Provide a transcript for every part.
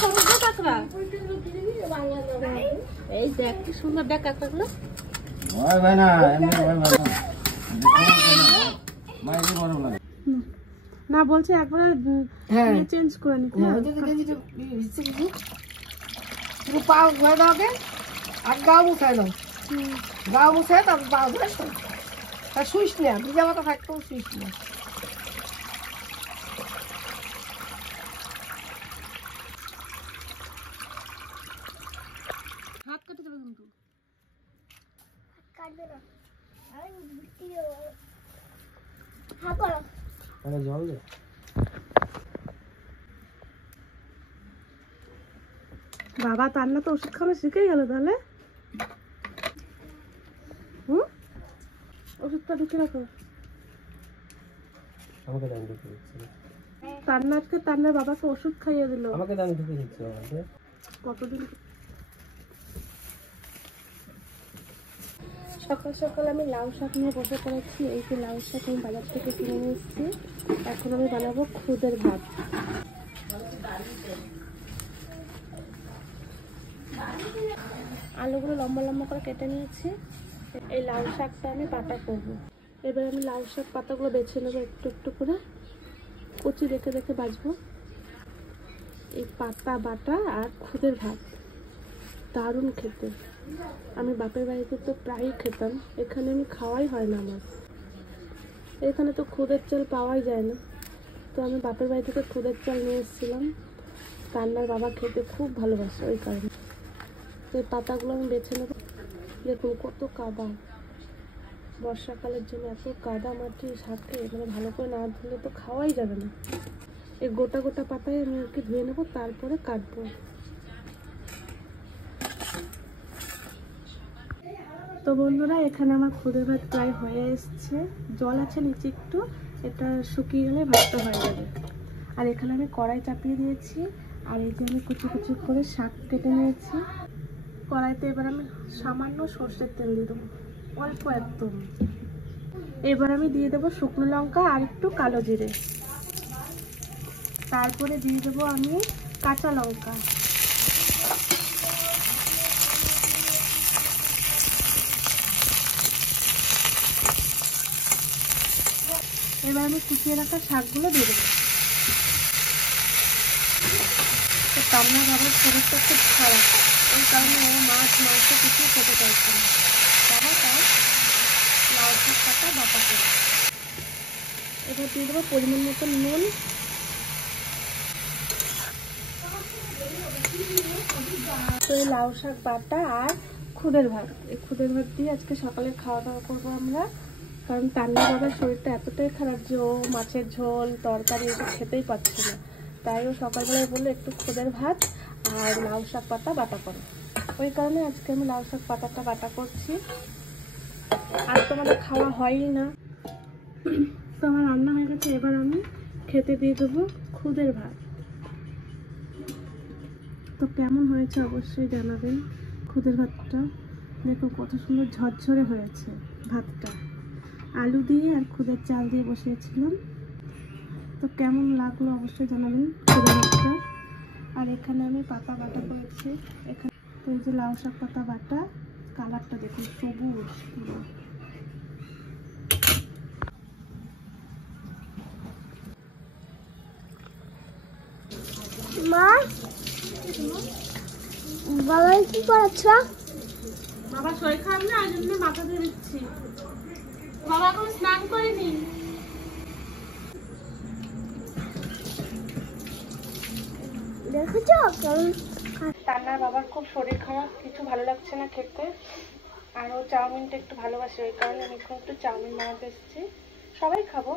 সমুদ্র কাঁকড়া, এই দেখ কি সুন্দর দেখ কাঁকড়াগুলো। না বলছে একবারে চেঞ্জ করে নিতে পাও ধুয়ে দাও আগে, আর গাও মুছাই দাও, গাও মুছে তারপর পাও ধুয়ে তা শুইস না, ভিজা মাথা থাকতেও শুইস না। হাত কেটে দেবে কিন্তু, কাটবে না, আমি ভর্তি দেবো। হ্যাঁ করো, আরে জল দে। বাবা তার না তো ওষুধ খাওয়া শিখে গেল তাহলে। ওষুধটা ঢুকে রাখো। আমাকে দাম ঢুকে দিচ্ছে, তান্নাকে তান্নার বাবাকে ওষুধ খাইয়ে দিল। আমাকে দাম ঢুকে দিচ্ছে আমাকে কতদিন। সকাল সকাল আমি লাউ শাক নিয়ে বসে পড়েছি। এই যে লাউ শাক আমি বাজার থেকে কিনে নিয়ে এসেছি। এখন আমি বানাবো খুদের ভাত। আলুগুলো লম্বা লম্বা করে কেটে নিয়েছি। এই লাউ শাকটা আমি পাতা করবো। এবার আমি লাউ শাক পাতাগুলো বেছে নেবো একটু একটু করে, কচি দেখে দেখে বাছবো। এই পাতা বাটা আর খুদের ভাত দারুণ খেতে। আমি বাপের বাড়িতে তো প্রায়ই খেতাম, এখানে আমি খাওয়াই হয় না আমার। এখানে তো খুদের চাল পাওয়াই যায় না, তো আমি বাপের বাড়ি থেকে খুদের চাল নিয়ে এসেছিলাম। কান্নার বাবা খেতে খুব ভালোবাসে, ওই কারণে। এই পাতাগুলো আমি বেছে নেব। দেখুন কত কাদা, বর্ষাকালের জন্য এত কাদা মাটি শাকে, মানে ভালো করে না ধুলে তো খাওয়াই যাবে না। এই গোটা গোটা পাতায় আমি ওকে ধুয়ে নেবো, তারপরে কাটবো। তো বন্ধুরা, এখানে আমার খুদের ভাত প্রায় হয়ে এসছে। জল আছে নিচে একটু, এটা শুকিয়ে গেলে ভাতটা হয়ে যাবে। আর এখানে আমি কড়াই চাপিয়ে দিয়েছি। আর এই যে আমি কুচি কুচি করে শাক কেটে নিয়েছি। কড়াইতে এবার আমি সামান্য সর্ষের তেল দিয়ে দেবো, অল্প একদম। এবার আমি দিয়ে দেবো শুকনো লঙ্কা আর একটু কালো জিরে। তারপরে দিয়ে দেবো আমি কাঁচা লঙ্কা। এবার আমি কুচিয়ে রাখা শাকগুলো দিয়ে দেবো। কান্নার বাবার শরীরটা খুব খারাপ, ওই কারণে ও মাছ মাংস কিছু খেতে চাইছে না। বাবা তাই লাউ শাক পাতা বাটা করে। এবার দিয়ে দেবো পরিমাণ মতো নুন। তো এই লাউ শাক বাটা আর খুদের ভাত, এই খুদের ভাত দিয়ে আজকে সকালে খাওয়া দাওয়া করবো আমরা। কারণ তান্নার বাবার শরীরটা এতটাই খারাপ যে ও মাছের ঝোল তরকারি এসব খেতেই পাচ্ছে না। তাই ও সকালবেলায় বললো একটু খুদের ভাত আর লাউ শাক পাতা বাটা করো। ওই কারণে আজকে আমি লাউ শাক পাতাটা বাটা করছি। আর তোমাদের খাওয়া হয়ই না, তো আমার রান্না হয়ে গেছে। এবার আমি খেতে দিয়ে দেবো খুদের ভাত। তো কেমন হয়েছে অবশ্যই জানাবেন। খুদের ভাতটা দেখো কত সুন্দর ঝরঝরে হয়েছে ভাতটা। আলু দিয়ে আর খুদের চাল দিয়ে বসিয়েছিলাম। তো কেমন লাগলো অবশ্যই জানাবেন খুদের ভাতটা। আর এখানে আমি পাতা বাটা করেছি। এখানে তো এই যে লাউ শাক পাতা বাটা, কালারটা দেখুন সবুজ পুরো। মা বাবা কি করছ? বাবা শরীর খারাপ না, ওই জন্য মাথা ধুয়ে দিচ্ছি। বাবা এখন স্নান করিনি। দেখেছ তান্নার বাবার খুব শরীর খারাপ, কিছু ভালো লাগছে না খেতে। আর ও চাউমিনটা একটু ভালোবাসে, ওই কারণে আমি এখন একটু চাউমিন বানাতে এসেছি, সবাই খাবো।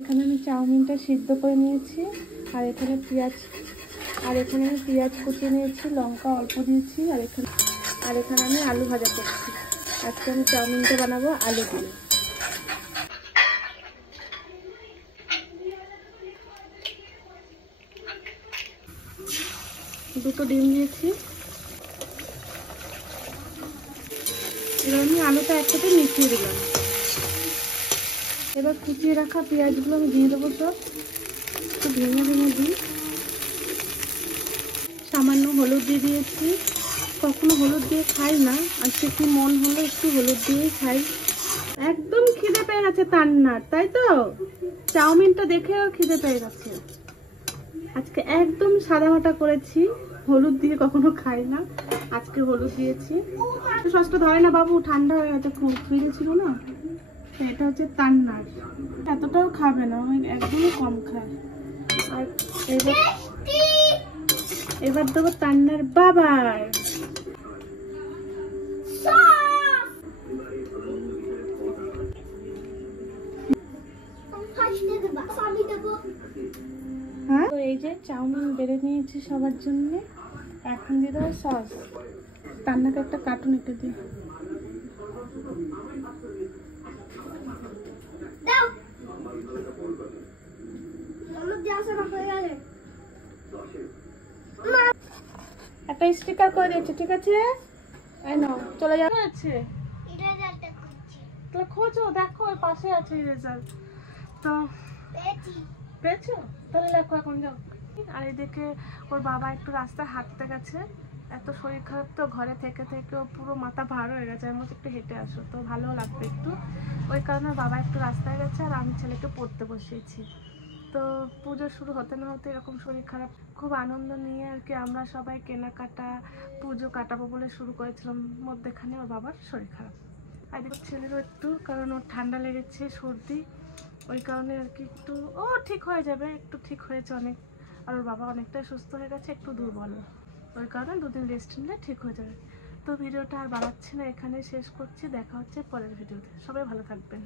এখানে আমি চাউমিনটা সিদ্ধ করে নিয়েছি। আর এখানে আমি পেঁয়াজ কুচিয়ে নিয়েছি, লঙ্কা অল্প দিয়েছি। আর এখানে আমি আলু ভাজা করছি। আজকে আমি চাউমিনটা বানাবো আলু দিয়ে। দুটো ডিম দিয়েছি। এবার আমি আলুটা একসাথে মিশিয়ে দিলাম। এবার কুচিয়ে রাখা পেঁয়াজগুলো আমি দিয়ে দেবো সব, একটু ভেঙে ভেঙে দিই। হলুদ দিয়ে দিয়েছি। কখনো হলুদ দিয়ে খাই না, আজকে কি মন হলো একটু হলুদ দিয়েই খাই। একদম খিদে পেয়ে গেছে তান্নার, তাই তো? চাউমিনটা দেখে ওর খিদে পেয়ে গেছে। আজকে একদম সাদামাটা করেছি, হলুদ দিয়ে কখনো খাই না, আজকে হলুদ দিয়েছি। সসটা ধরে না বাবু, ঠান্ডা হয়ে গেছে, খুব ফ্রিজে ছিল না। এটা হচ্ছে তান্নার, এতটাও খাবে না, একদমই কম খায়। আর এবার দেবো তান্নার বাবার। হ্যাঁ, তো এই যে চাউমিন বেড়ে নিয়েছি সবার জন্য, এখন দিয়ে দেবো সস। তান্নাকে একটা কার্টুন এঁকে দিই। একটা স্টিকার করে দিয়েছে, ঠিক আছে? এই নাও, চলে যাবে। আছে তাহলে খোঁজো, দেখো ওর পাশে আছে রেজাল্ট। তো পেয়েছো? তাহলে দেখো, এখন যাও। আর এদিকে ওর বাবা একটু রাস্তায় হাঁটতে গেছে, এত শরীর খারাপ তো, ঘরে থেকে থেকে ও পুরো মাথা ভার হয়ে গেছে। আমি একটু হেঁটে আসো তো ভালো লাগবে একটু, ওই কারণে ওর বাবা একটু রাস্তায় গেছে আর আমি ছেলেকে পড়তে বসিয়েছি। তো পুজো শুরু হতে না হতে এরকম শরীর খারাপ, খুব আনন্দ নিয়ে আর কি আমরা সবাই কেনাকাটা পুজো কাটাবো বলে শুরু করেছিলাম, মধ্যেখানে ওর বাবার শরীর খারাপ। আর দেখো ছেলেরও একটু, কারণ ওর ঠান্ডা লেগেছে, সর্দি, ওই কারণে আর কি একটু, ও ঠিক হয়ে যাবে, একটু ঠিক হয়েছে অনেক। আর ওর বাবা অনেকটাই সুস্থ হয়ে গেছে, একটু দুর্বল, ওই কারণে 2 দিন রেস্ট নিলে ঠিক হয়ে যাবে। তো ভিডিওটা আর বাড়াচ্ছি না, এখানে শেষ করছি। দেখা হচ্ছে পরের ভিডিওতে, সবাই ভালো থাকবেন।